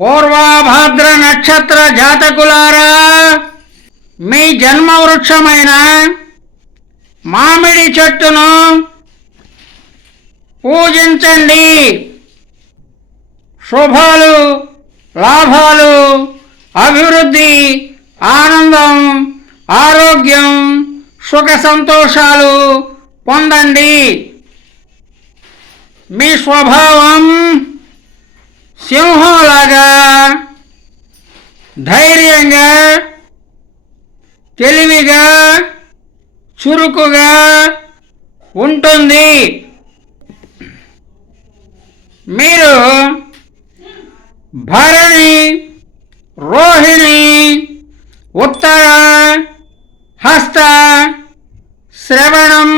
పూర్వభాద్ర నక్షత్ర జాతకులారా, మీ జన్మ వృక్షమైన మామిడి చెట్టును పూజించండి. శుభాలు, లాభాలు, అభివృద్ధి, ఆనందం, ఆరోగ్యం, సుఖ సంతోషాలు పొందండి. మీ స్వభావం సింహంలాగా ధైర్యంగా, తెలివిగా, చురుకుగా ఉంటుంది. మీరు భరణి, రోహిణి, ఉత్తర, హస్త, శ్రవణం,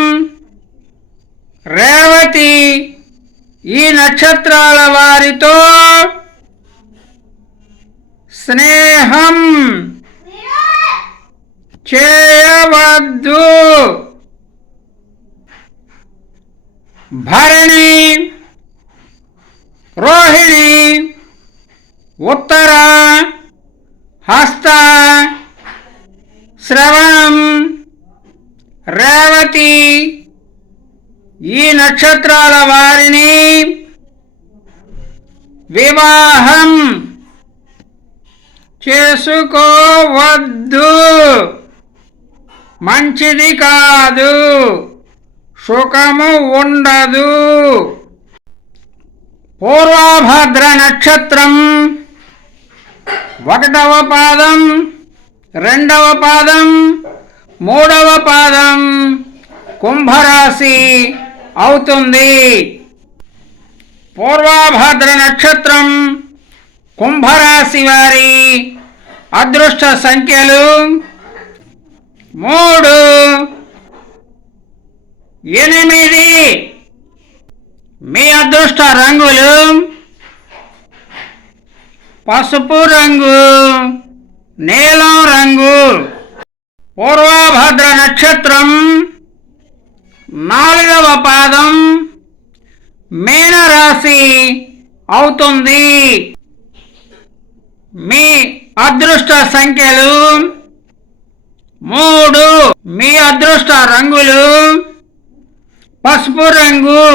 రేవతి ఈ నక్షత్రాల వారితో స్నేహం చేయవద్దు. భరణి, రోహిణి, ఉత్తర, హస్త, శ్రవణం, రేవతి ఈ నక్షత్రాల వారిని వివాహం చేసుకోవద్దు. మంచిది కాదు, సుఖము ఉండదు. పూర్వభద్ర నక్షత్రం 1వ పాదం, 2వ పాదం, 3వ పాదం కుంభరాశి అవుతుంది. పూర్వభద్ర నక్షత్రం కుంభరాశి వారి అదృష్ట సంఖ్యలు 3, 8. మీ అదృష్ట రంగులు పసుపు రంగు, నీలం రంగు. పూర్వభద్ర నక్షత్రం 4వ పాదం మీనరాశి అవుతుంది. మీ అదృష్ట సంఖ్యలు 3. మీ అదృష్ట రంగులు పసుపు రంగు,